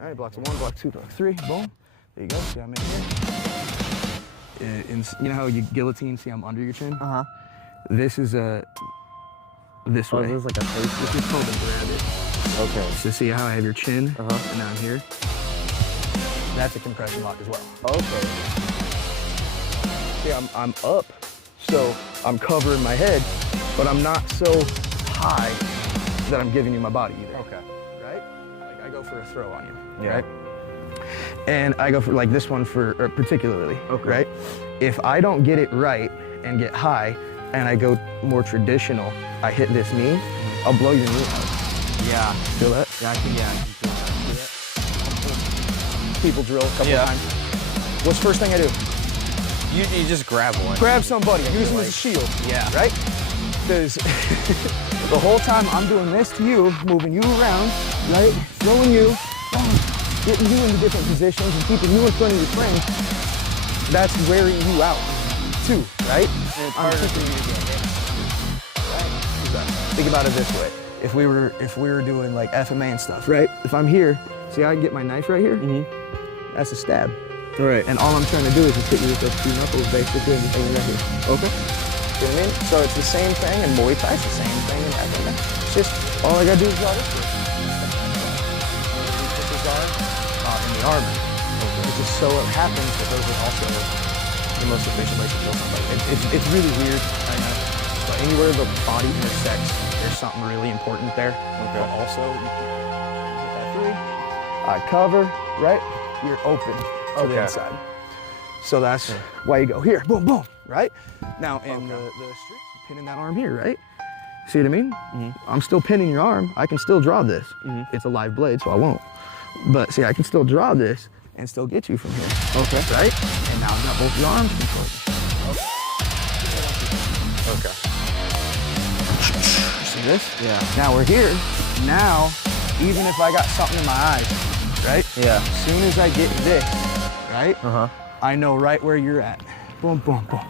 All right, blocks 1, block 2, block 3, boom. There you go, see I'm in here. You know how you guillotine, see I'm under your chin? Uh-huh. This is this way. This is like a face. This is called a grab it. Okay. So see how I have your chin, Uh-huh. and now I'm here? That's a compression lock as well. Okay. See, I'm up, so I'm covering my head, but I'm not so high that I'm giving you my body either. Okay. Right? Like I go for a throw on you, Yeah. right? And I go for like this one particularly, Okay. right? If I don't get it right and get high, and I go more traditional, I hit this knee, I'll blow your knee out. Yeah. Feel that? Yeah, I can feel that. People drill a couple of times. What's the first thing I do? You just grab one. Grab somebody, use them as a shield. Yeah. Right? Because the whole time I'm doing this to you, moving you around, right? Throwing you, getting you into different positions and keeping you in front of your frame, that's wearing you out too, right? And it's harder for you to get hit. Think about it this way. If we were doing like FMA and stuff, right? If I'm here, see how I can get my knife right here? Mm-hmm. That's a stab. Right. And all I'm trying to do is just hit you with those 2 knuckles basically and hang right here. Okay. You know what I mean? So it's the same thing in Muay Thai, it's the same thing in MMA. It's just, all I gotta do is draw this way. In the armor. Okay. It just so happens that those are also the most efficient ways to kill somebody. It's really weird, I know. But anywhere the body intersects, there's something really important there. Okay. But also, you can hit that 3. I cover, right? You're open to the inside. So that's why you go here, boom, boom, right? Now in the streets, pinning that arm here, right? See what I mean? Mm-hmm. I'm still pinning your arm. I can still draw this. Mm-hmm. It's a live blade, so I won't. But see, I can still draw this and still get you from here. Okay. Right? And now I've got both your arms controlled. Okay. See this? Yeah. Now we're here. Now, even if I got something in my eyes, right? Yeah. As soon as I get this, right? Uh-huh. I know right where you're at. Boom, boom, boom.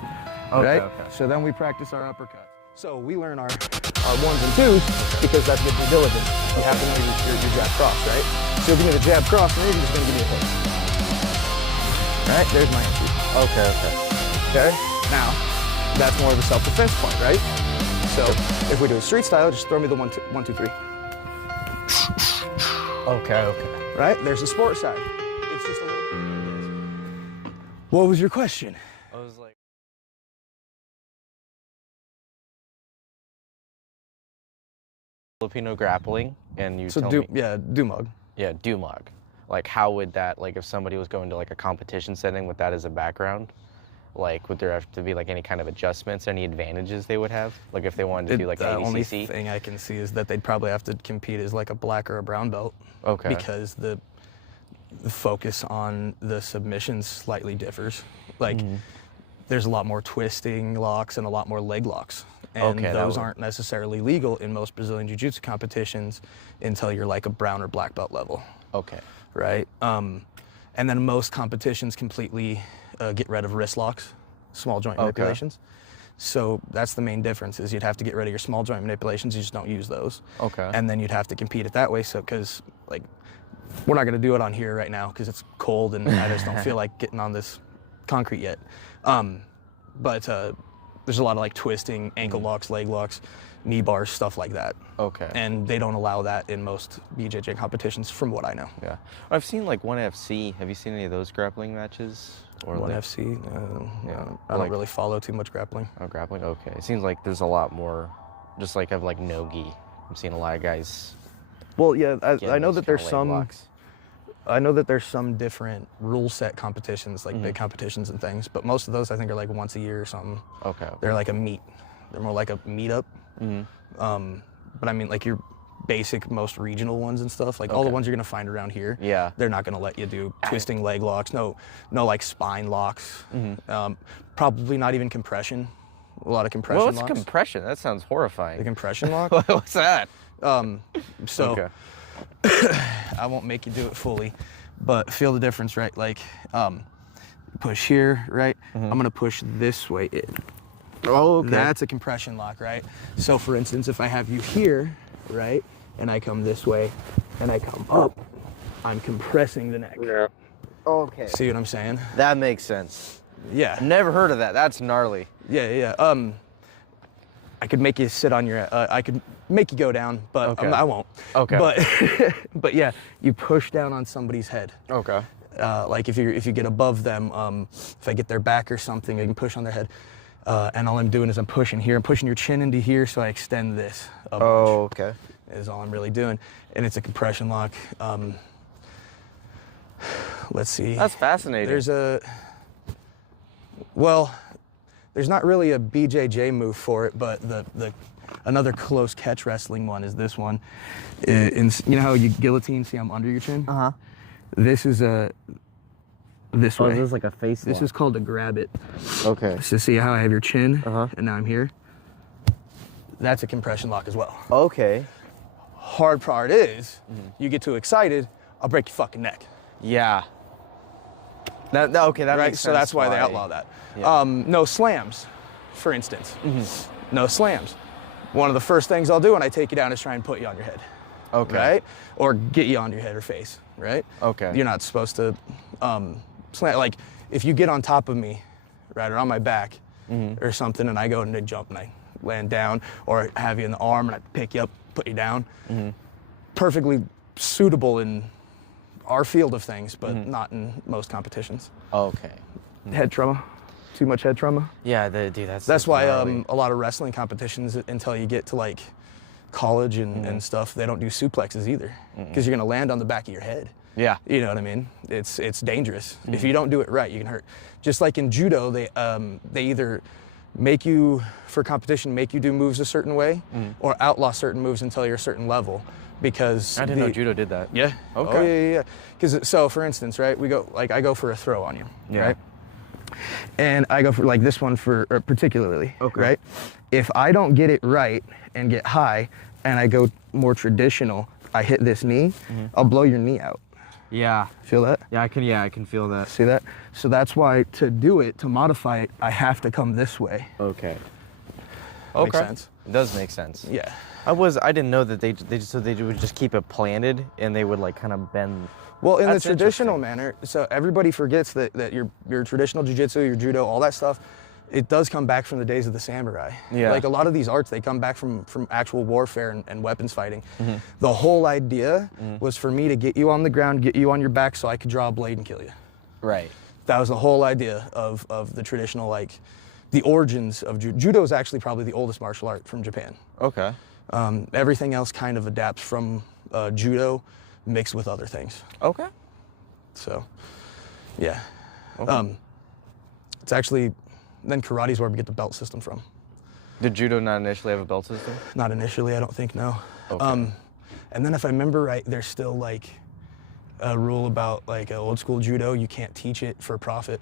Okay, right? okay. So then we practice our uppercuts. So we learn our 1s and 2s because that's good due diligence. You have to know your jab cross, right? So if you give me the jab cross, and you're just gonna give me a hook. Right? There's my entry. Okay, okay. Okay? Now, that's more of the self-defense point, right? So if we do a street style, just throw me the 1, 2, 3. Okay, okay. Right? There's the sport side. It's just a little bit. What was your question? I was like, Filipino grappling, and you So tell me. Dumog. Yeah, Dumog. Like, how would that, like, if somebody was going to, like, a competition setting with that as a background, like, would there have to be, like, any kind of adjustments, any advantages they would have? Like, if they wanted to do, like, The ADCC? only thing I can see is that they'd probably have to compete as, like, a black or a brown belt. Okay. Because the focus on the submissions slightly differs. Like, there's a lot more twisting locks and a lot more leg locks. And those aren't necessarily legal in most Brazilian Jiu-Jitsu competitions until you're like a brown or black belt level. Okay. Right? And then most competitions completely get rid of wrist locks, small joint manipulations. So that's the main difference is you'd have to get rid of your small joint manipulations, you just don't use those. Okay. And then you'd have to compete it that way, so because like, we're not gonna do it on here right now because it's cold and I just don't feel like getting on this concrete yet. But there's a lot of like twisting, ankle locks, leg locks, knee bars, stuff like that. Okay. And they don't allow that in most BJJ competitions from what I know. Yeah. I've seen like ONE FC. Have you seen any of those grappling matches? Or ONE like, FC, Yeah. I don't Like- really follow too much grappling. Oh, grappling? Okay. It seems like there's a lot more, just like of like no-gi. I'm seeing a lot of guys. Well, yeah, getting I know those that there's kinda leg some. locks. I know that there's some different rule set competitions, like big competitions and things, but most of those I think are like once a year or something. Okay. They're like a meet. They're more like a meetup. But I mean, like your basic, most regional ones and stuff, like all the ones you're gonna find around here. Yeah. They're not gonna let you do twisting leg locks. No like spine locks. Probably not even compression. A lot of compression Well, what's locks. compression? That sounds horrifying. The compression lock. What's that? So Okay. I won't make you do it fully, but feel the difference, right? Like, push here, right? I'm gonna push this way in. Oh, okay. That's a compression lock, right? So for instance, if I have you here, right, and I come this way, and I come up, I'm compressing the neck. Yeah. Okay. See what I'm saying? That makes sense. Yeah. Never heard of that. That's gnarly. Yeah. I could make you sit on your. I could make you go down, but Okay. I won't. Okay. But yeah, you push down on somebody's head. Okay. Like if you get above them, if I get their back or something, I can push on their head. And all I'm doing is I'm pushing here. I'm pushing your chin into here, so I extend this a bunch. Oh, okay. Is all I'm really doing, and it's a compression lock. Let's see. That's fascinating. There's not really a BJJ move for it, but another close catch wrestling one is this one. You know how you guillotine? See, I'm under your chin. This is this way. This is like a face This lock. is called a grab it. Okay. So see how I have your chin, and now I'm here. That's a compression lock as well. Okay. Hard part is, you get too excited, I'll break your fucking neck. Yeah. Okay, that Right? makes sense. So that's why they outlaw that. Yeah. No slams, for instance. No slams. One of the first things I'll do when I take you down is try and put you on your head. Okay. Right? Or get you on your head or face, right? Okay. You're not supposed to slam. Like, if you get on top of me, right, or on my back, or something, and I go into jump and I land down, or have you in the arm and I pick you up, put you down, perfectly suitable in our field of things, but not in most competitions. Okay. Head trauma, too much head trauma. Yeah, dude, That's why gnarly. a lot of wrestling competitions, until you get to like college and stuff, they don't do suplexes either, because you're gonna land on the back of your head. Yeah. You know what I mean? It's dangerous. If you don't do it right, you can hurt. Just like in judo, they either make you, for competition, make you do moves a certain way, or outlaw certain moves until you're a certain level. Because I didn't know judo did that. Yeah. Okay. Oh, yeah. Because so, for instance, right, I go for a throw on you, right? And I go for like this one particularly, right? If I don't get it right and get high, and I go more traditional, I hit this knee, I'll blow your knee out. Yeah. Feel that? Yeah, I can feel that. See that? So that's why to do it, to modify it, I have to come this way. Okay. Makes sense? It does make sense. Yeah. I didn't know that they would just keep it planted and they would like kind of bend. Well, in That's the traditional manner, so everybody forgets that your traditional jiu-jitsu, your judo, all that stuff, it does come back from the days of the samurai. Yeah. Like a lot of these arts, they come back from actual warfare and weapons fighting. The whole idea was for me to get you on the ground, get you on your back so I could draw a blade and kill you. Right. That was the whole idea of the traditional, like, the origins of judo. Judo is actually probably the oldest martial art from Japan. Okay. Everything else kind of adapts from judo mixed with other things. Okay. So, yeah. Okay. It's actually, then karate's where we get the belt system from. Did judo not initially have a belt system? Not initially, I don't think, no. Okay. And then if I remember right, there's still like a rule about like old school judo, you can't teach it for profit.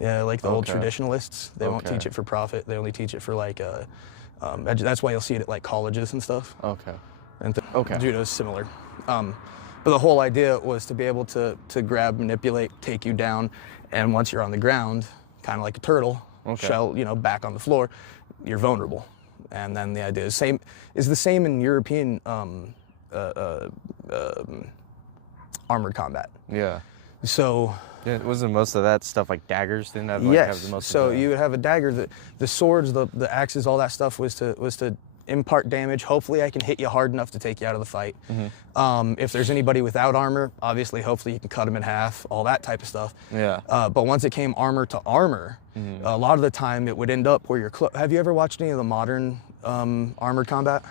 Yeah, like the old traditionalists, they won't teach it for profit. They only teach it for like, that's why you'll see it at like colleges and stuff. Okay. And judo's similar. But the whole idea was to be able to grab, manipulate, take you down, and once you're on the ground, kind of like a turtle, shell, back on the floor, you're vulnerable. And then the idea is the same in European armored combat. Yeah. So. Yeah, wasn't most of that stuff like daggers? Didn't that like have the most? So you would have a dagger. The swords, the axes, all that stuff was to impart damage. Hopefully, I can hit you hard enough to take you out of the fight. If there's anybody without armor, obviously, hopefully you can cut them in half. All that type of stuff. Yeah. But once it came armor to armor, a lot of the time it would end up where you're. Have you ever watched any of the modern armored combat?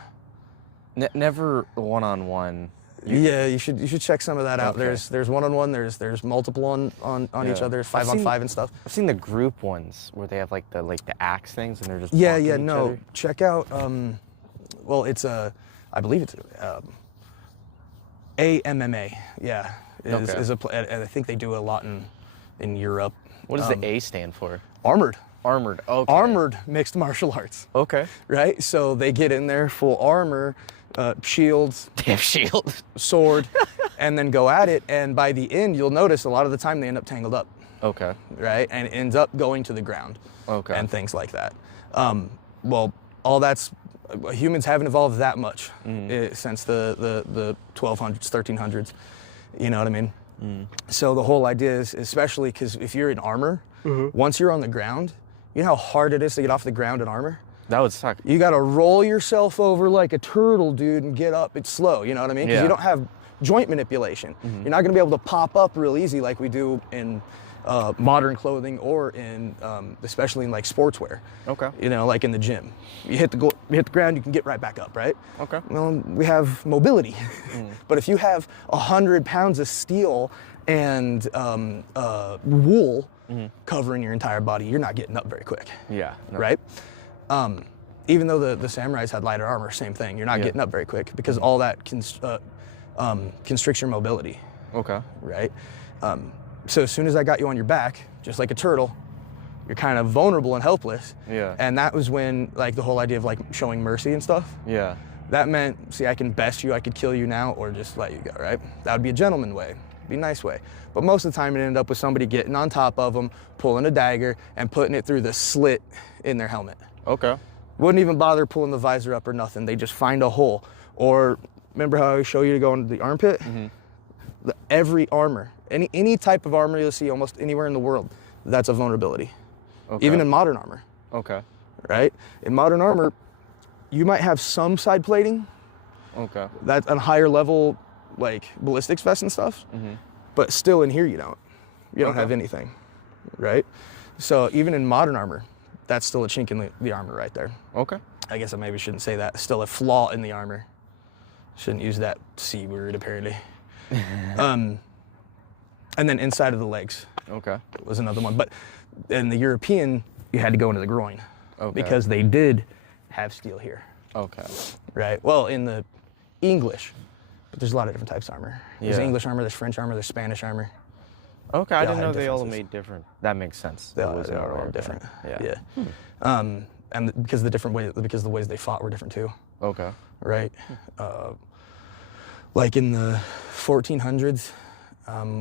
Never one-on-one. Yeah, you should check some of that out. There's one-on-one, there's multiple on each other, 5-on-5 and stuff. I've seen the group ones where they have like the axe things and they're just no. Check out well, it's I believe it's AMMA. Yeah, is and I think they do a lot in Europe. What does the A stand for? Armored. Armored. Okay. Armored mixed martial arts. Okay. Right? So they get in there full armor, shields, They have shield, sword, and then go at it. And by the end, you'll notice a lot of the time they end up tangled up. Okay. Right? And it ends up going to the ground. Okay. And things like that. Well, all that's humans haven't evolved that much since the 1200s, 1300s. You know what I mean? So the whole idea is, especially because if you're in armor, once you're on the ground, you know how hard it is to get off the ground in armor? That would suck. You gotta roll yourself over like a turtle, dude, and get up. It's slow, you know what I mean? Because you don't have joint manipulation. You're not gonna be able to pop up real easy like we do in modern clothing or in, especially in like sportswear. Okay. You know, like in the gym. You hit the ground, you can get right back up, right? Okay. Well, we have mobility. But if you have 100 pounds of steel and wool covering your entire body, you're not getting up very quick. Yeah. No. Right? Even though the samurais had lighter armor, same thing. You're not getting up very quick because all that constricts your mobility. Okay. Right? So as soon as I got you on your back, just like a turtle, you're kind of vulnerable and helpless. Yeah. And that was when, like, the whole idea of like showing mercy and stuff. Yeah. That meant, see, I can best you, I could kill you now, or just let you go, right? That would be a gentleman way, be a nice way. But most of the time it ended up with somebody getting on top of them, pulling a dagger, and putting it through the slit in their helmet. Okay. Wouldn't even bother pulling the visor up or nothing. They just find a hole. Or remember how I show you to go into the armpit? Every armor, any type of armor you'll see almost anywhere in the world, that's a vulnerability. Okay. Even in modern armor. Okay. Right? In modern armor, you might have some side plating. Okay. That's on higher level, like ballistics vests and stuff. But still in here, you don't. You don't have anything, right? So even in modern armor, that's still a chink in the armor right there. Okay. I guess I maybe shouldn't say that. Still a flaw in the armor. Shouldn't use that C word, apparently. And then inside of the legs. Okay. Was another one. But in the European, you had to go into the groin. Okay. Because they did have steel here. Okay. Right? Well, in the English, but there's a lot of different types of armor. There's Yeah. English armor, there's French armor, there's Spanish armor. Okay, I They all didn't know have they all differences. made different. That makes sense. They That all wasn't are all aware of that. different. Yeah. And because the ways they fought were different too. Okay. Right? Like in the 1400s,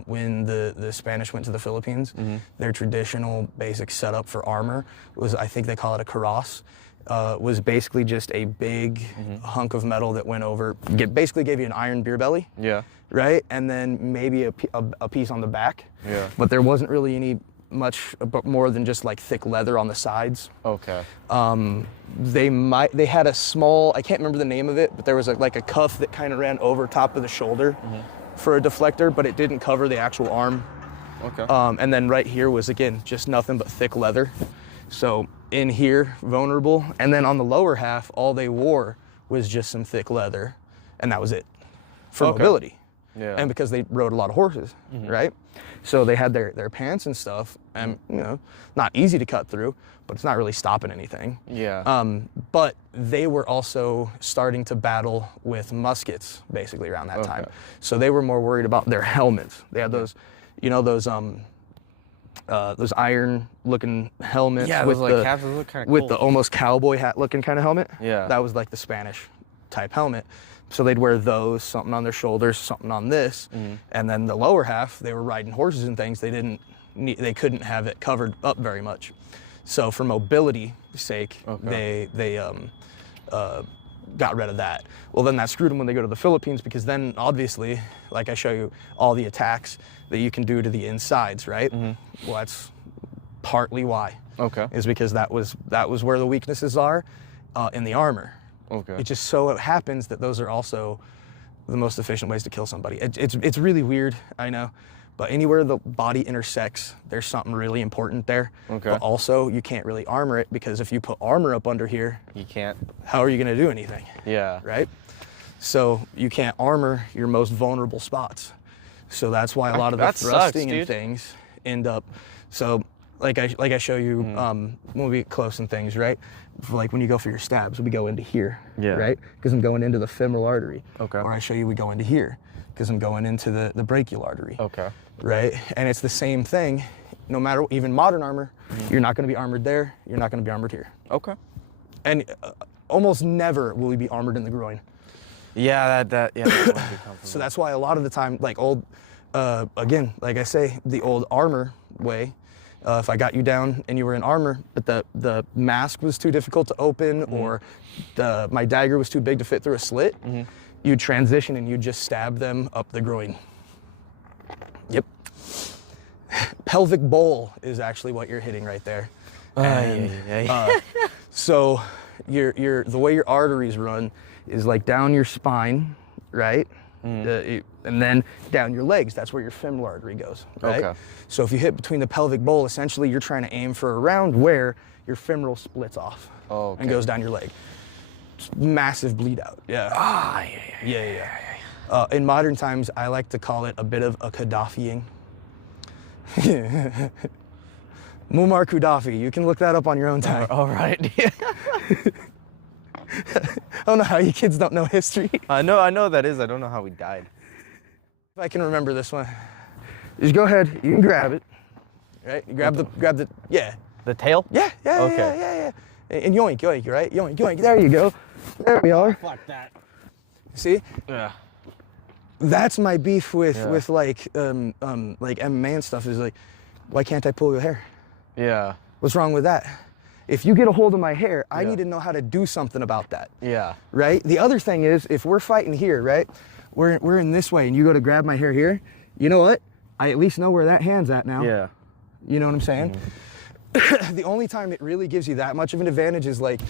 when the Spanish went to the Philippines, their traditional basic setup for armor was, I think they call it a cuirass, was basically just a big hunk of metal that went over, basically gave you an iron beer belly. Yeah. Right? And then maybe a piece on the back. Yeah. But there wasn't really much more than just like thick leather on the sides. Okay. They had a small, I can't remember the name of it, but there was like a cuff that kind of ran over top of the shoulder for a deflector, but it didn't cover the actual arm. Okay. And then right here was, again, just nothing but thick leather. So in here, vulnerable. And then on the lower half, all they wore was just some thick leather, and that was it for mobility. Yeah. And because they rode a lot of horses, right? So they had their pants and stuff, and not easy to cut through, but it's not really stopping anything. Yeah. But they were also starting to battle with muskets basically around that time. So they were more worried about their helmets. They had those, those iron-looking helmets with like caps, those look kind of with cool. the almost cowboy hat-looking kind of helmet. Yeah. That was like the Spanish type helmet. So they'd wear those, something on their shoulders, something on this, and then the lower half, they were riding horses and things. They couldn't have it covered up very much. So for mobility sake, they got rid of that. Well, then that screwed them when they go to the Philippines, because then obviously, like I show you, all the attacks that you can do to the insides, right? Well, that's partly why. Okay. Is because that was where the weaknesses are in the armor. Okay. It just so happens that those are also the most efficient ways to kill somebody. It's really weird, I know, but anywhere the body intersects, there's something really important there. Okay. But also, you can't really armor it, because if you put armor up under here, You can't. how are you going to do anything? Yeah. Right? So you can't armor your most vulnerable spots. So that's why a lot of the That sucks, thrusting and dude. things end up. So like I show you when we get close and things, right? Like when you go for your stabs, we go into here, Yeah. right? Because I'm going into the femoral artery. Okay. Or I show you we go into here, because I'm going into the brachial artery. Okay. Right? And it's the same thing, no matter, even modern armor, you're not going to be armored there, you're not going to be armored here. Okay. And almost never will you be armored in the groin. Yeah, that wouldn't be comfortable. So that's why a lot of the time, like old, again, like I say, the old armor way, if I got you down and you were in armor, but the mask was too difficult to open, or my dagger was too big to fit through a slit, you'd transition and you'd just stab them up the groin. pelvic bowl is actually what you're hitting right there. So the way your arteries run is like down your spine, right? And then down your legs. That's where your femoral artery goes, right? Okay. So if you hit between the pelvic bowl, essentially you're trying to aim for around where your femoral splits off and goes down your leg. It's massive bleed out. Yeah. In modern times, I like to call it a bit of a Gaddafiing. Muammar Gaddafi. You can look that up on your own time. All right. I don't know how you kids don't know history. I know that is. I don't know how he died. If I can remember this one, just go ahead. You can grab it. Right? You grab the. Yeah. The tail? Yeah. Okay. And yoink, yoink, right? Yoink, yoink. There you go. There we are. Fuck that. See? Yeah. That's my beef with like MMA and stuff is like, why can't I pull your hair? Yeah. What's wrong with that? If you get a hold of my hair, I need to know how to do something about that. Yeah. Right? The other thing is, if we're fighting here, right? We're in this way and you go to grab my hair here, you know what? I at least know where that hand's at now. Yeah. You know what I'm saying? The only time it really gives you that much of an advantage is like,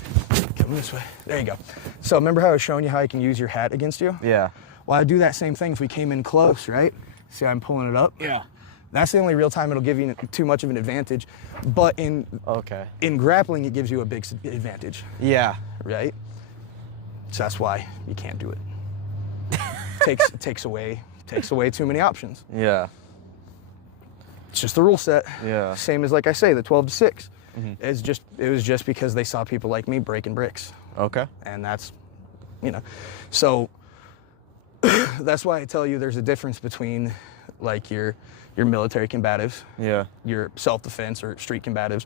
come this way. There you go. So remember how I was showing you how I can use your hat against you? Yeah. Well, I'd do that same thing if we came in close, right? See how I'm pulling it up? Yeah. That's the only real time it'll give you too much of an advantage. But in grappling, it gives you a big advantage. Yeah. Right? So that's why you can't do it. takes away too many options. Yeah. It's just the rule set. Yeah. Same as like I say, the 12 to 6. It was just because they saw people like me breaking bricks. Okay. And that's, so that's why I tell you there's a difference between like your military combatives, your self-defense or street combatives,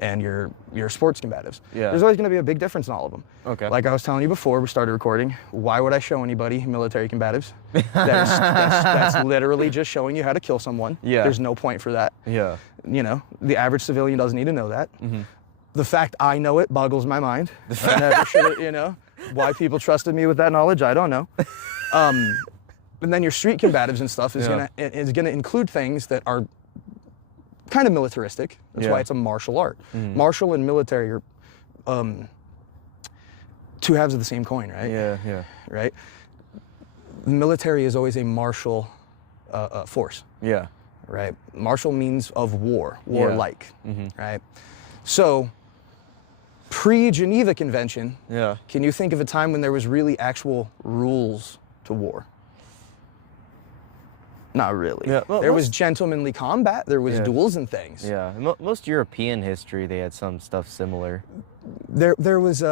and your sports combatives. Yeah. There's always going to be a big difference in all of them. Okay. Like I was telling you before we started recording, why would I show anybody military combatives? That's literally just showing you how to kill someone. Yeah. There's no point for that. Yeah. The average civilian doesn't need to know that. The fact I know it boggles my mind. I never should, why people trusted me with that knowledge, I don't know. And then your street combatives and stuff is gonna include things that are kind of militaristic. That's why it's a martial art. Martial and military are two halves of the same coin, right? Yeah. Right? The military is always a martial force. Yeah. Right? Martial means of warlike, right? So, pre-Geneva Convention, can you think of a time when there was really actual rules to war? Not really. Yeah, well, there was gentlemanly combat, there was duels and things. Yeah, most European history, they had some stuff similar. There was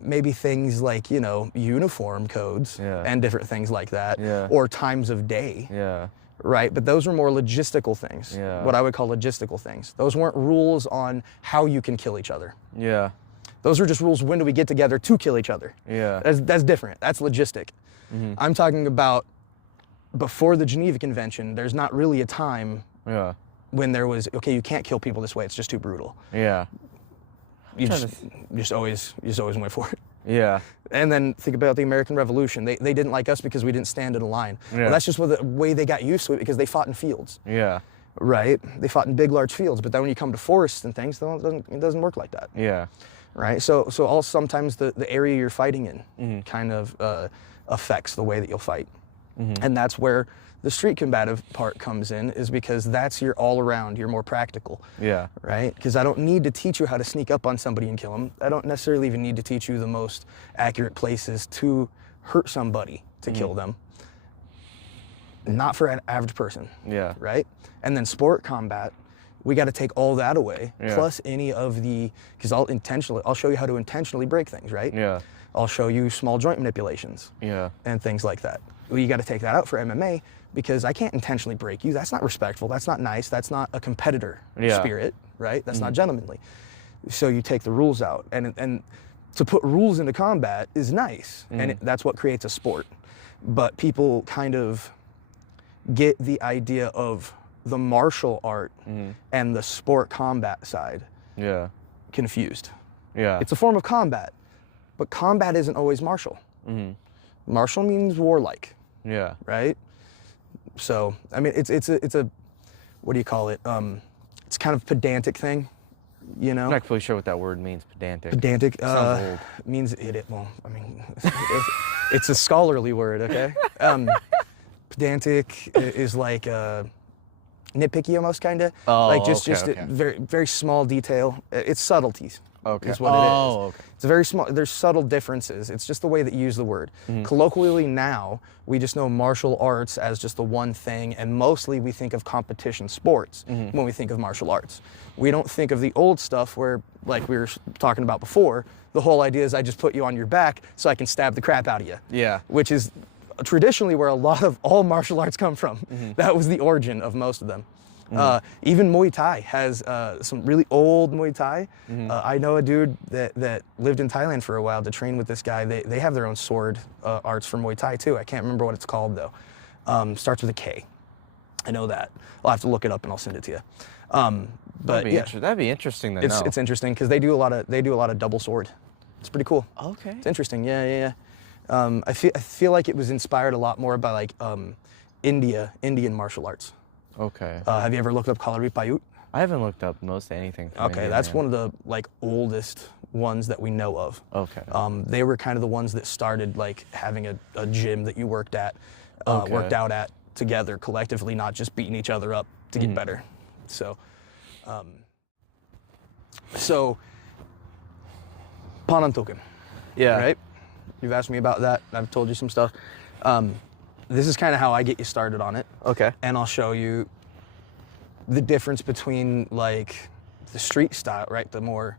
maybe things like, uniform codes and different things like that, or times of day. Yeah. Right, but those were more logistical things, what I would call logistical things. Those weren't rules on how you can kill each other. Yeah. Those were just rules, when do we get together to kill each other? Yeah. That's different, that's logistic. I'm talking about before the Geneva Convention, there's not really a time when there was, okay, you can't kill people this way, it's just too brutal. Yeah. You just always went for it. Yeah. And then think about the American Revolution. They didn't like us because we didn't stand in a line. Yeah. Well, that's just the way they got used to it, because they fought in fields. Yeah. Right? They fought in big, large fields. But then when you come to forests and things, it doesn't work like that. Yeah. Right? So sometimes the area you're fighting in kind of affects the way that you'll fight. And that's where the street combative part comes in, is because that's your all around, you're more practical. Yeah. Right? Because I don't need to teach you how to sneak up on somebody and kill them. I don't necessarily even need to teach you the most accurate places to hurt somebody to kill them. Not for an average person. Yeah. Right? And then sport combat, we got to take all that away, plus any of the, because I'll show you how to intentionally break things, right? Yeah. I'll show you small joint manipulations. Yeah. And things like that. Well, you got to take that out for MMA, because I can't intentionally break you. That's not respectful. That's not nice. That's not a competitor spirit, right? That's not gentlemanly. So you take the rules out, and to put rules into combat is nice, and that's what creates a sport. But people kind of get the idea of the martial art and the sport combat side confused. Yeah. It's a form of combat, but combat isn't always martial. Martial means warlike. Yeah. Right? So, I mean, it's a what do you call it? It's kind of pedantic thing, you know? I'm not fully sure what that word means, pedantic. Pedantic Sounds old. means well, I mean, it's a scholarly word, okay? Pedantic is like nitpicky almost, kind of. Oh, like just okay. a very, very small detail. It's subtleties. Okay. Is what it is. Okay. It's a very small, there's subtle differences. It's just the way that you use the word. Colloquially now, we just know martial arts as just the one thing, and mostly we think of competition sports when we think of martial arts. We don't think of the old stuff where, like we were talking about before, the whole idea is I just put you on your back so I can stab the crap out of you. Yeah. Which is traditionally where a lot of all martial arts come from. That was the origin of most of them. Even Muay Thai has some really old Muay Thai. I know a dude that lived in Thailand for a while to train with this guy. They have their own sword arts for Muay Thai too. I can't remember what it's called though. Starts with a K. I know that. I'll have to look it up and I'll send it to you. But yeah, that'd be interesting to know. it's interesting because they do a lot of double sword. It's pretty cool. Okay. It's interesting. Yeah. I feel like it was inspired a lot more by like Indian martial arts. Okay. Have you ever looked up Kalari Payut? I haven't looked up most anything. From Okay, India, that's man. one of the like oldest ones that we know of. Okay. They were kind of the ones that started like having a gym that you worked out at together collectively, not just beating each other up to get better. So panantukan. Yeah. Right? You've asked me about that. I've told you some stuff. This is kind of how I get you started on it. Okay. And I'll show you the difference between like the street style, right? The more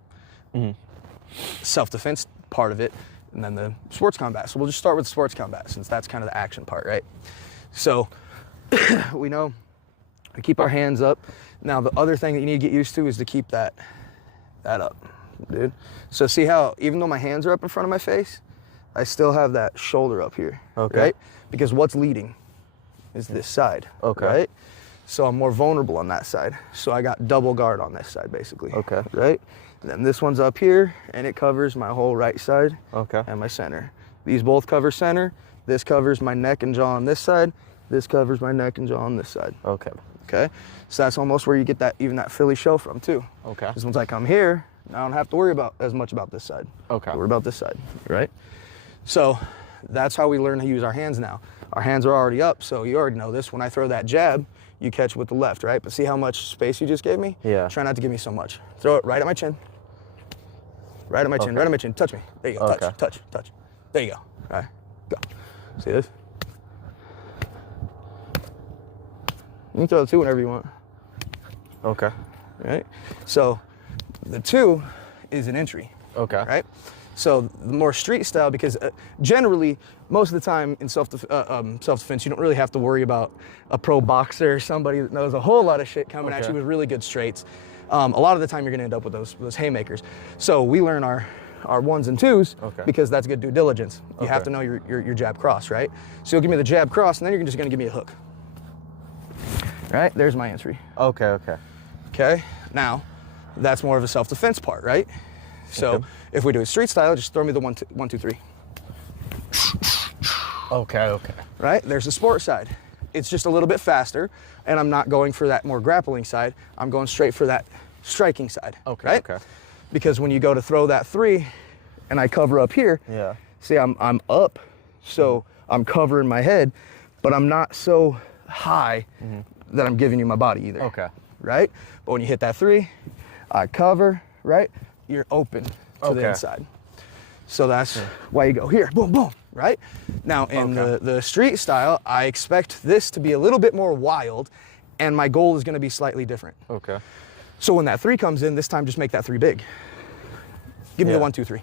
self-defense part of it, and then the sports combat. So we'll just start with sports combat since that's kind of the action part, right? So we know we keep our hands up. Now the other thing that you need to get used to is to keep that up, dude. So see how even though my hands are up in front of my face, I still have that shoulder up here, right? Because what's leading is this side, right? So I'm more vulnerable on that side. So I got double guard on this side, basically. Okay. Right? And then this one's up here, and it covers my whole right side and my center. These both cover center. This covers my neck and jaw on this side. This covers my neck and jaw on this side. Okay? So that's almost where you get that even that Philly shell from, too. Okay. Because once I come here, I don't have to worry about as much about this side. Okay. Worry about this side, right? So that's how we learn to use our hands now. Our hands are already up, so you already know this. When I throw that jab, you catch with the left, right? But see how much space you just gave me? Yeah. Try not to give me so much. Throw it right at my chin. Right at my chin, right at my chin. Touch me. There you go. Touch. There you go. All right, go. See this? You can throw the two whenever you want. Okay. Right? So the two is an entry. Okay. Right? So the more street style, because generally, most of the time in self-defense, you don't really have to worry about a pro boxer, somebody that knows a whole lot of shit coming at you with really good straights. A lot of the time, you're gonna end up with those haymakers. So we learn our ones and twos because that's good due diligence. You have to know your jab cross, right? So you'll give me the jab cross, and then you're just gonna give me a hook. Right? There's my entry. Okay. Now, that's more of a self-defense part, right? So if we do it street style, just throw me the 1, 2, 3. Okay. Right? There's the sport side. It's just a little bit faster, and I'm not going for that more grappling side. I'm going straight for that striking side. Right? Because when you go to throw that 3, and I cover up here, see, I'm up, so I'm covering my head, but I'm not so high that I'm giving you my body either. Right? But when you hit that 3, I cover, right? You're open to the inside. So that's why you go here, boom, boom, right? Now in the street style, I expect this to be a little bit more wild, and my goal is gonna be slightly different. So when that 3 comes in, this time just make that 3 big. Give me the 1, 2, 3.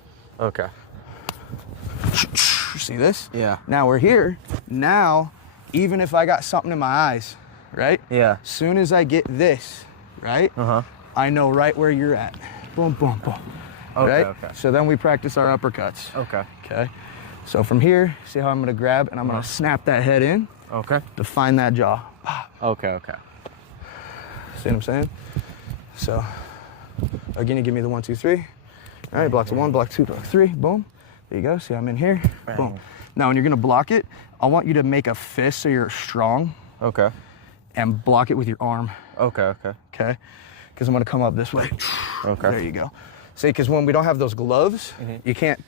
See this? Now we're here. Now, even if I got something in my eyes, right? Soon as I get this, right? I know right where you're at. Boom, boom, boom. Right? So then we practice our uppercuts. Okay. So from here, see how I'm gonna grab and I'm gonna snap that head in. To find that jaw. See what I'm saying? So again, you give me the 1, 2, 3. All right, block 1, block 2, block 3. Boom. There you go. See, I'm in here. Boom. Now, when you're gonna block it, I want you to make a fist so you're strong. and block it with your arm. Okay. Okay? Because I'm gonna come up this way. Okay. There you go. See, because when we don't have those gloves, you can't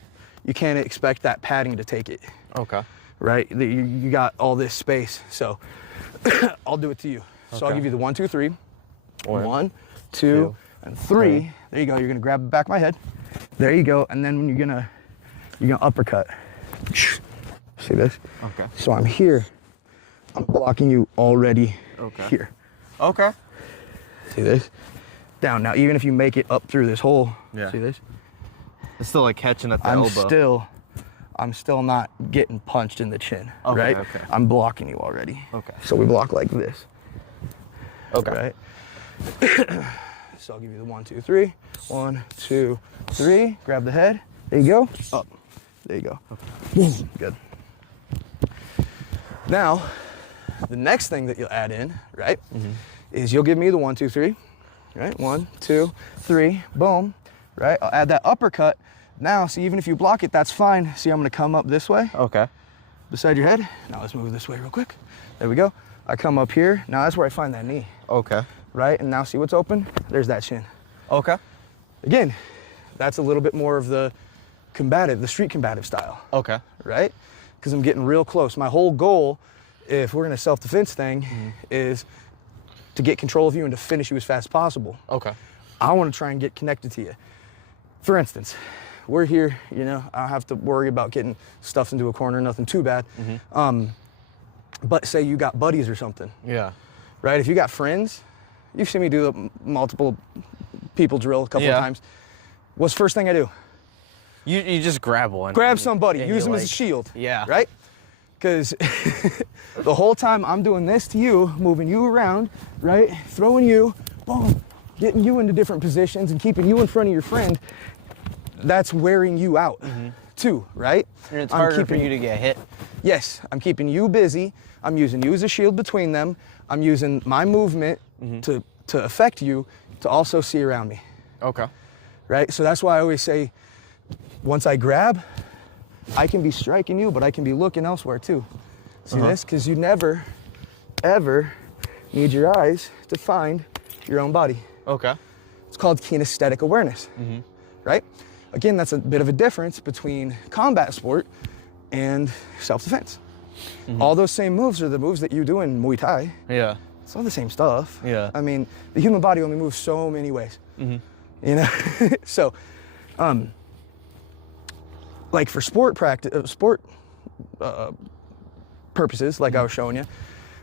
expect that padding to take it. Okay. Right? You got all this space. So I'll do it to you. So I'll give you the 1, 2, 3. 1, 2, and 3. There you go. You're gonna grab the back of my head. There you go. And then you're gonna uppercut. See this? Okay. So I'm here. I'm blocking you already here. Okay. See this? Down. Now, even if you make it up through this hole, see this? It's still like catching at the elbow. I'm still not getting punched in the chin, right? Okay. I'm blocking you already. Okay. So we block like this. Okay. Right? So I'll give you the 1, 2, 3. 1, 2, 3. Grab the head. There you go. Up. There you go. Okay. Good. Now, the next thing that you'll add in, right, is you'll give me the 1, 2, 3. Right? 1, 2, 3. Boom. Right? I'll add that uppercut. Now, see, even if you block it, that's fine. See, I'm gonna come up this way. Okay. Beside your head. Now let's move this way real quick. There we go. I come up here. Now that's where I find that knee. Okay. Right? And now see what's open? There's that shin. Okay. Again, that's a little bit more of the street combative style. Okay. Right? Because I'm getting real close. My whole goal, if we're in a self-defense thing, is to get control of you and to finish you as fast as possible. Okay. I want to try and get connected to you. For instance, we're here, you know, I don't have to worry about getting stuffed into a corner, nothing too bad. But say you got buddies or something. Yeah. Right? If you got friends, you've seen me do the multiple people drill a couple of times. What's the first thing I do? You just grab one. Grab somebody, use them as a shield. Yeah. Right? Because the whole time I'm doing this to you, moving you around, right? Throwing you, boom, getting you into different positions and keeping you in front of your friend, that's wearing you out too, right? And it's harder for you to get hit. Yes, I'm keeping you busy. I'm using you as a shield between them. I'm using my movement to affect you to also see around me. Okay. Right? So that's why I always say, once I grab, I can be striking you, but I can be looking elsewhere too. See this? Because you never, ever need your eyes to find your own body. Okay. It's called kinesthetic awareness, right? Again, that's a bit of a difference between combat sport and self-defense. All those same moves are the moves that you do in Muay Thai. Yeah. It's all the same stuff. Yeah. I mean, the human body only moves so many ways. You know? So, like for sport practice, purposes, like I was showing you,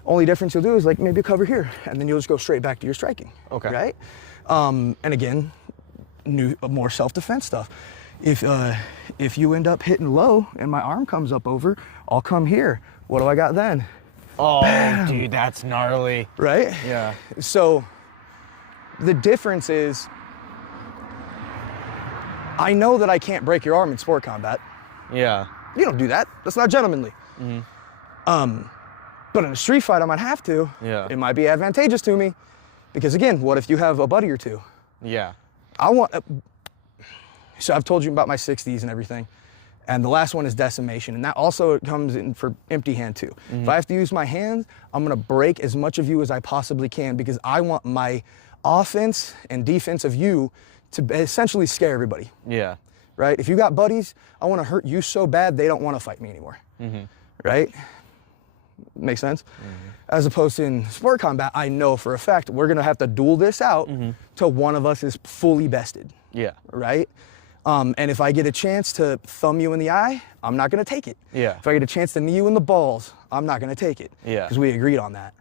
only difference you'll do is like maybe cover here, and then you'll just go straight back to your striking. Okay. Right? And again, more self-defense stuff. If you end up hitting low and my arm comes up over, I'll come here. What do I got then? Oh, Bam. dude, that's gnarly. Right? Yeah. So the difference is, I know that I can't break your arm in sport combat. Yeah. You don't do that. That's not gentlemanly. But in a street fight, I might have to. Yeah. It might be advantageous to me. Because again, what if you have a buddy or two? Yeah. So I've told you about my 60s and everything. And the last one is decimation. And that also comes in for empty hand too. If I have to use my hands, I'm gonna break as much of you as I possibly can because I want my offense and defense of you to essentially scare everybody. Yeah. Right? If you got buddies, I wanna hurt you so bad they don't wanna fight me anymore. Right? Make sense? As opposed to in sport combat, I know for a fact we're gonna have to duel this out till one of us is fully bested. Yeah. Right? And if I get a chance to thumb you in the eye, I'm not gonna take it. Yeah. If I get a chance to knee you in the balls, I'm not gonna take it. Yeah. Because we agreed on that.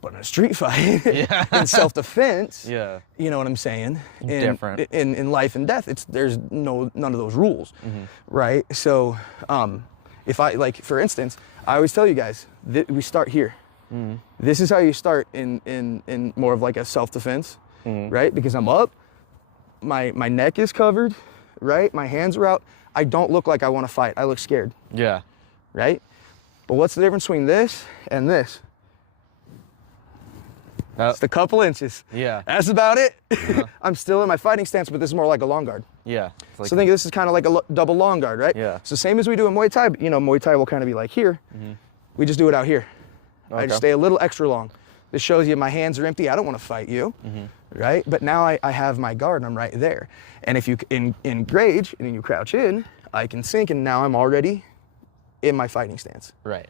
But in a street fight, in self-defense, Yeah. you know what I'm saying? Different. In life and death, there's none of those rules, right? So, if I, like, for instance, I always tell you guys, we start here. This is how you start in more of like a self-defense, right? Because I'm up, my neck is covered, right? My hands are out. I don't look like I want to fight. I look scared. Yeah. Right? But what's the difference between this and this? Just a couple inches. Yeah. That's about it. I'm still in my fighting stance, but this is more like a long guard. Yeah. Like, So think this is kind of like a double long guard, right? Yeah. So same as we do in Muay Thai, you know, Muay Thai will kind of be like here. We just do it out here. I just stay a little extra long. This shows you my hands are empty. I don't want to fight you, right? But now I have my guard and I'm right there. And if you engage and you crouch in, I can sink and now I'm already in my fighting stance. Right.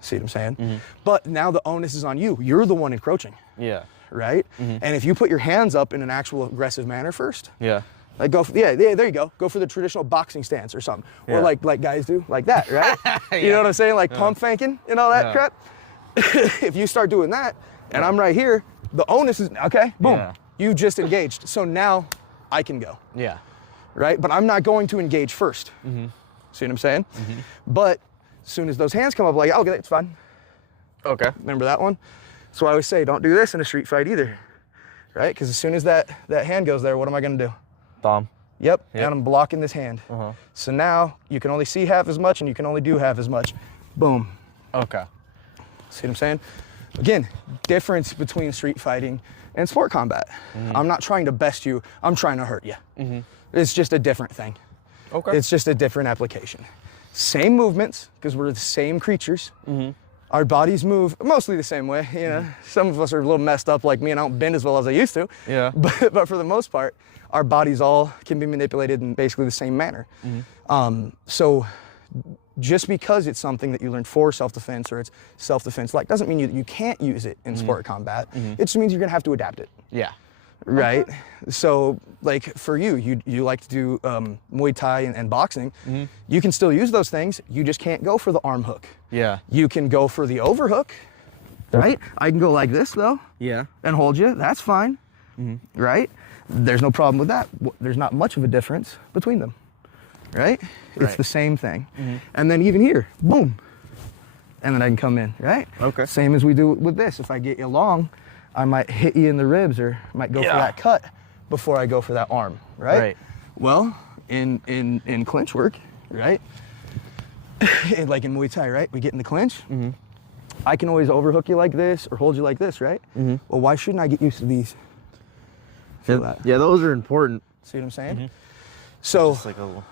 See what I'm saying? But now the onus is on you. You're the one encroaching. Yeah. Right? And if you put your hands up in an actual aggressive manner first, Yeah. like go for, yeah, there you go. Go for the traditional boxing stance or something. Or like guys do, like that, right? You know what I'm saying? Like pump faking and all that crap. If you start doing that and I'm right here, the onus is, okay, boom. Yeah. You just engaged. So now I can go. Yeah. Right? But I'm not going to engage first. See what I'm saying? But as soon as those hands come up, like, okay, it's fine. Okay. Remember that one? So I always say, don't do this in a street fight either. Right? Because as soon as that hand goes there, what am I going to do? Bomb. Yep, and I'm blocking this hand. So now you can only see half as much and you can only do half as much. Boom. Okay. See what I'm saying? Again, difference between street fighting and sport combat. I'm not trying to best you, I'm trying to hurt you. It's just a different thing. Okay. It's just a different application. Same movements, because we're the same creatures. Our bodies move mostly the same way. You know, some of us are a little messed up like me and I don't bend as well as I used to. Yeah. But for the most part, our bodies all can be manipulated in basically the same manner. So just because it's something that you learn for self-defense or it's self-defense like doesn't mean you can't use it in sport combat. It just means you're gonna have to adapt it. Yeah. Right? So like for you like to do Muay Thai and boxing, you can still use those things, you just can't go for the arm hook. Yeah. You can go for the overhook, right? I can go like this though. Yeah. And hold you, that's fine, right? There's no problem with that. There's not much of a difference between them, right? It's the same thing. And then even here, boom, and then I can come in, right? Okay. Same as we do with this. If I get you long, I might hit you in the ribs or might go for that cut before I go for that arm, right? Right. Well, in clinch work, right? Like in Muay Thai, right? We get in the clinch. I can always overhook you like this or hold you like this, right? Well, why shouldn't I get used to these? Feel that? Yeah, those are important. See what I'm saying? So Just like a little...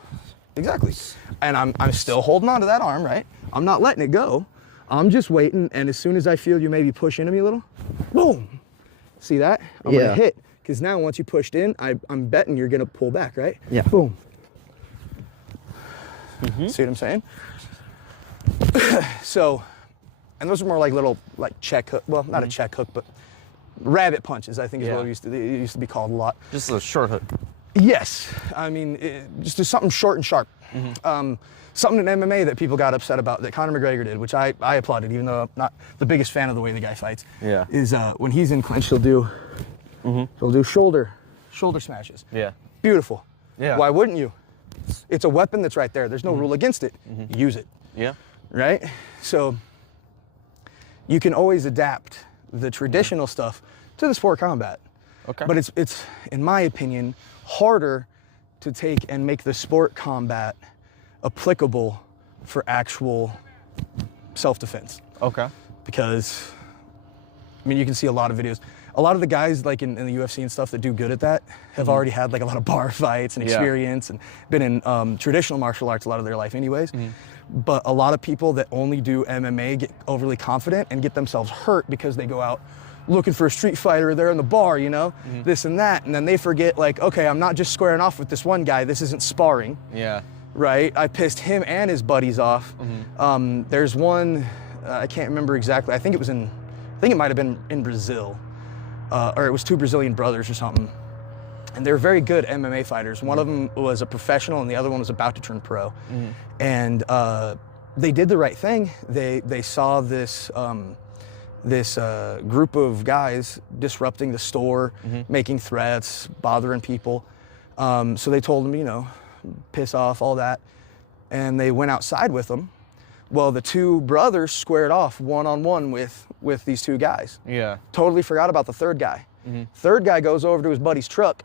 exactly, and I'm still holding on to that arm, right? I'm not letting it go. I'm just waiting, and as soon as I feel you maybe push into me a little, boom. See that? I'm gonna hit, because now once you pushed in, I'm betting you're gonna pull back, right? Yeah. Boom. See what I'm saying? So, and those are more like little like check hook. Well, not a check hook, but rabbit punches. I think is what it used to be called a lot. Just a short hook. Yes, I mean just do something short and sharp. Something in MMA that people got upset about that Conor McGregor did, which I applauded, even though I'm not the biggest fan of the way the guy fights. Yeah. Is when he's in clinch, he'll do shoulder smashes. Yeah. Beautiful. Yeah. Why wouldn't you? It's a weapon that's right there. There's no rule against it. Use it. Yeah. Right? So you can always adapt the traditional stuff to the sport combat. Okay. But it's in my opinion harder to take and make the sport combat applicable for actual self-defense. Okay. Because I mean you can see a lot of videos. A lot of the guys like in the UFC and stuff that do good at that have already had like a lot of bar fights and experience and been in traditional martial arts a lot of their life anyways. But a lot of people that only do MMA get overly confident and get themselves hurt because they go out looking for a street fighter, they're in the bar, you know, this and that. And then they forget like, okay, I'm not just squaring off with this one guy, this isn't sparring. Yeah. Right? I pissed him and his buddies off. There's one, I can't remember exactly, I think it might have been in Brazil. Or it was two Brazilian brothers or something. And they're very good MMA fighters. One of them was a professional and the other one was about to turn pro. And they did the right thing. They saw this group of guys disrupting the store, making threats, bothering people. So they told them, you know, piss off, all that. And they went outside with them. Well, the two brothers squared off one-on-one with these two guys. Yeah. Totally forgot about the third guy. Third guy goes over to his buddy's truck,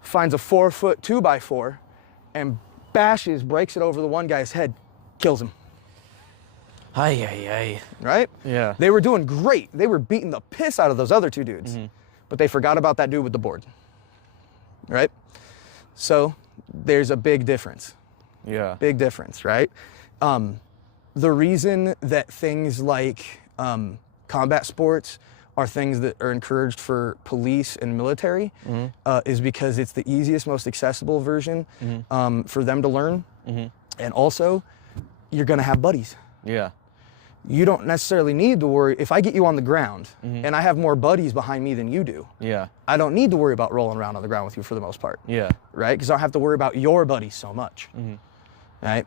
finds a 4-foot 2x4, and breaks it over the one guy's head, kills him. Ay. Right? Yeah. They were doing great. They were beating the piss out of those other two dudes. But they forgot about that dude with the board. Right? So there's a big difference. Yeah. Big difference, right? The reason that things like combat sports are things that are encouraged for police and military is because it's the easiest, most accessible version for them to learn. And also, you're gonna have buddies. Yeah. You don't necessarily need to worry. If I get you on the ground and I have more buddies behind me than you do, I don't need to worry about rolling around on the ground with you for the most part. Yeah. Right? Because I don't have to worry about your buddies so much. Right?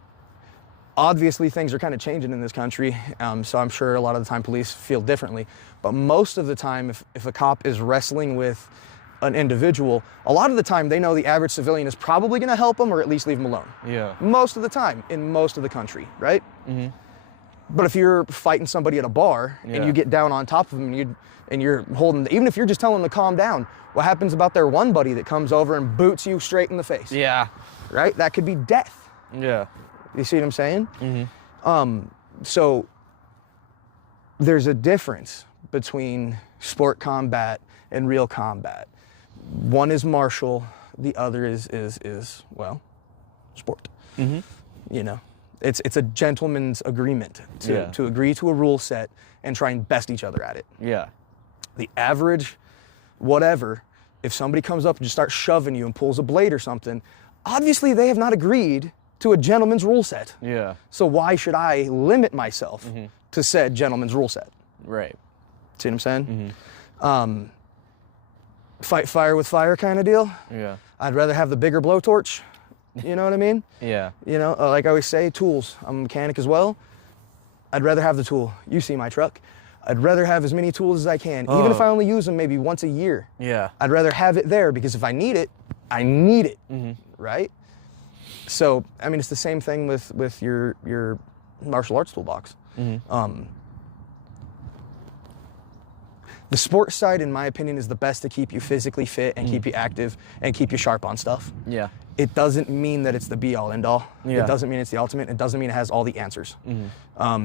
Obviously, things are kind of changing in this country, so I'm sure a lot of the time police feel differently. But most of the time, if a cop is wrestling with an individual, a lot of the time they know the average civilian is probably going to help them or at least leave them alone. Yeah. Most of the time, in most of the country, right? But if you're fighting somebody at a bar and you get down on top of them and you're holding, even if you're just telling them to calm down, what happens about their one buddy that comes over and boots you straight in the face? Yeah. Right? That could be death. Yeah. You see what I'm saying? So there's a difference between sport combat and real combat. One is martial, the other is well, sport. You know, it's a gentleman's agreement to agree to a rule set and try and best each other at it. Yeah. The average, whatever, if somebody comes up and just starts shoving you and pulls a blade or something, obviously they have not agreed to a gentleman's rule set. Yeah. So why should I limit myself to said gentleman's rule set? Right. See what I'm saying? Fight fire with fire kind of deal. Yeah. I'd rather have the bigger blowtorch. You know what I mean? Yeah. You know, like I always say, tools. I'm a mechanic as well. I'd rather have the tool. You see my truck. I'd rather have as many tools as I can, even if I only use them maybe once a year. Yeah. I'd rather have it there because if I need it, I need it, right? So, I mean, it's the same thing with your martial arts toolbox. The sports side, in my opinion, is the best to keep you physically fit and keep you active and keep you sharp on stuff. Yeah. It doesn't mean that it's the be-all, end-all. Yeah. It doesn't mean it's the ultimate. It doesn't mean it has all the answers.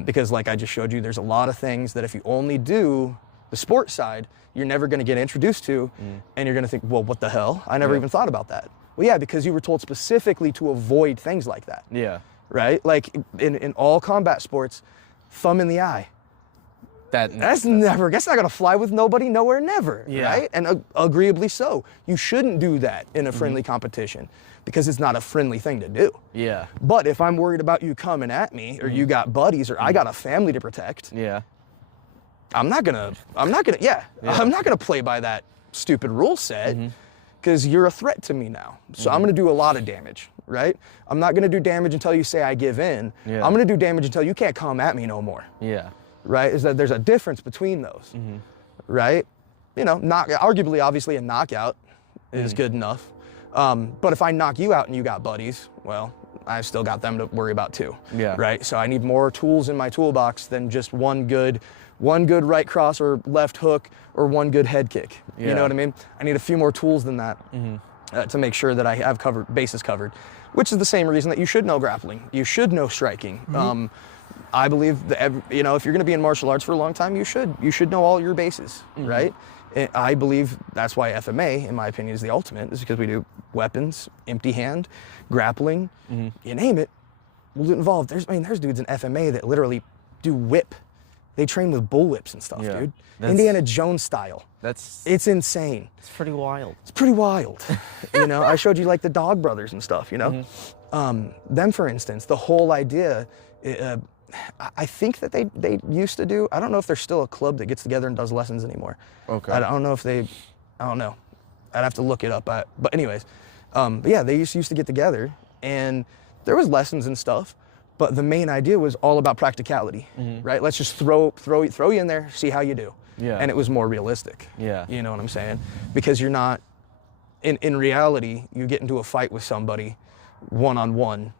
Because like I just showed you, there's a lot of things that if you only do the sports side, you're never going to get introduced to, and you're going to think, well, what the hell? I never even thought about that. Well, yeah, because you were told specifically to avoid things like that. Yeah. Right? Like in all combat sports, thumb in the eye. That's not gonna fly with nobody, nowhere, never, right? And agreeably so. You shouldn't do that in a friendly competition because it's not a friendly thing to do. Yeah. But if I'm worried about you coming at me, or you got buddies, or I got a family to protect, I'm not gonna play by that stupid rule set because you're a threat to me now. So I'm gonna do a lot of damage, right? I'm not gonna do damage until you say I give in. I'm gonna do damage until you can't come at me no more. Yeah. Right? Is that there's a difference between those, right? You know, arguably, obviously, a knockout is good enough. But if I knock you out and you got buddies, well, I've still got them to worry about too. Yeah. Right? So I need more tools in my toolbox than just one good right cross or left hook or one good head kick. You know what I mean? I need a few more tools than that to make sure that I have bases covered, which is the same reason that you should know grappling. You should know striking. I believe that, you know, if you're going to be in martial arts for a long time, you should know all your bases, right? And I believe that's why FMA, in my opinion, is the ultimate, is because we do weapons, empty hand, grappling, you name it, we'll get involved. There's dudes in FMA that literally do whip. They train with bullwhips and stuff, dude. Indiana Jones style. It's insane. It's pretty wild. It's pretty wild. You know, I showed you like the Dog Brothers and stuff, you know? Them, for instance, the whole idea, I think that they used to do, I don't know if there's still a club that gets together and does lessons anymore. Okay. I don't know if I don't know. I'd have to look it up. But anyways, but yeah, they used to get together and there was lessons and stuff, but the main idea was all about practicality, right? Let's just throw you in there, see how you do. Yeah. And it was more realistic. Yeah. You know what I'm saying? Because you're not, in reality, you get into a fight with somebody one-on-one,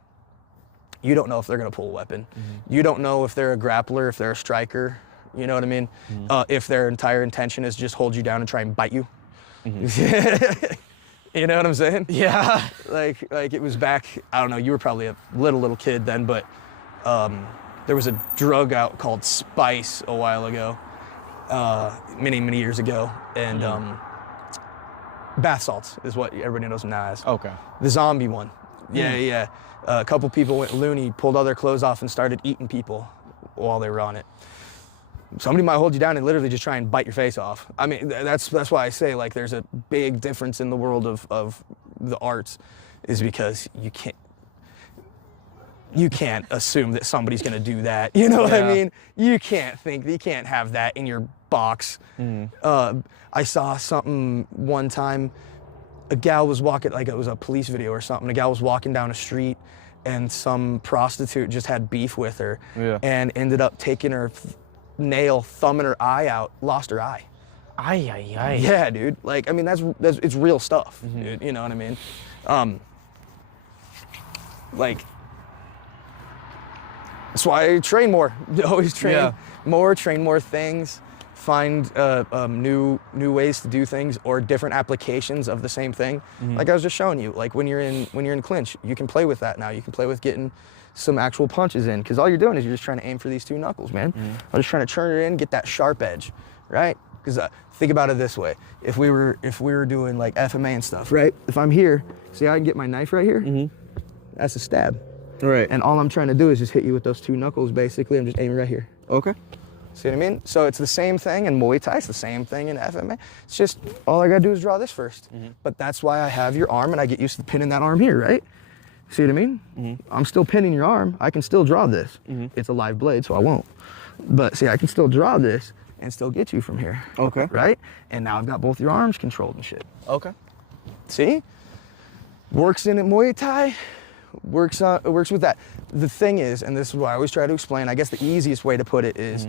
you don't know if they're going to pull a weapon. You don't know if they're a grappler, if they're a striker. You know what I mean? If their entire intention is just hold you down and try and bite you. You know what I'm saying? Yeah. Like it was back, I don't know, you were probably a little kid then, but there was a drug out called Spice a while ago, many years ago. And bath salts is what everybody knows them now as. Okay. The zombie one. Yeah. A couple people went loony, pulled all their clothes off and started eating people while they were on it. Somebody might hold you down and literally just try and bite your face off. I mean, that's why I say like there's a big difference in the world of the arts, is because you can't assume that somebody's gonna do that. You know what I mean? You can't have that in your box. I saw something one time, a gal was walking, like it was a police video or something, a gal was walking down a street and some prostitute just had beef with her and ended up taking her nail, thumbing her eye out, lost her eye. Ay, ay, ay. Yeah, dude. Like, I mean, that's it's real stuff, dude. You know what I mean? Like, that's why I train more. Always train more, train more things, find new ways to do things or different applications of the same thing. Like I was just showing you, like when you're in clinch, you can play with that now. You can play with getting some actual punches in, because all you're doing is you're just trying to aim for these two knuckles, man. I'm just trying to turn it in, get that sharp edge, right? Because think about it this way: if we were doing like FMA and stuff, right? If I'm here, see, I can get my knife right here. That's a stab. Right. And all I'm trying to do is just hit you with those two knuckles, basically. I'm just aiming right here. Okay. See what I mean? So it's the same thing in Muay Thai, it's the same thing in FMA. It's just, all I gotta do is draw this first. But that's why I have your arm and I get used to pinning that arm here, right? See what I mean? I'm still pinning your arm. I can still draw this. It's a live blade, so I won't. But see, I can still draw this and still get you from here. Okay. Right? And now I've got both your arms controlled and shit. Okay. See? Works in Muay Thai, works with that. The thing is, and this is what I always try to explain, I guess the easiest way to put it is,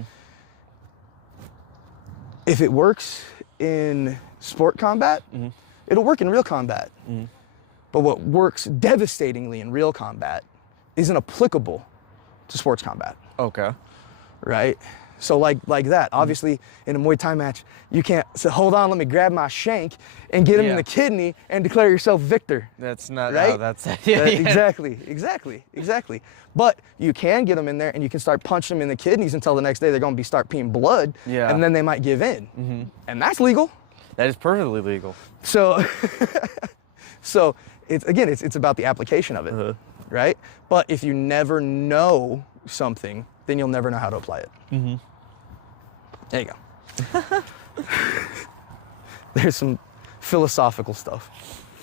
if it works in sport combat, it'll work in real combat. But what works devastatingly in real combat isn't applicable to sports combat. Okay. Right? So like that, obviously in a Muay Thai match, you can't say, hold on, let me grab my shank and get him in the kidney and declare yourself victor. That's not, right? no, that's, Exactly. But you can get them in there and you can start punching them in the kidneys until the next day they're gonna start peeing blood, and then they might give in. And that's legal. That is perfectly legal. So, so it's about the application of it, right? But if you never know something, then you'll never know how to apply it. There you go. There's some philosophical stuff.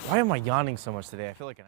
Why am I yawning so much today? I feel like an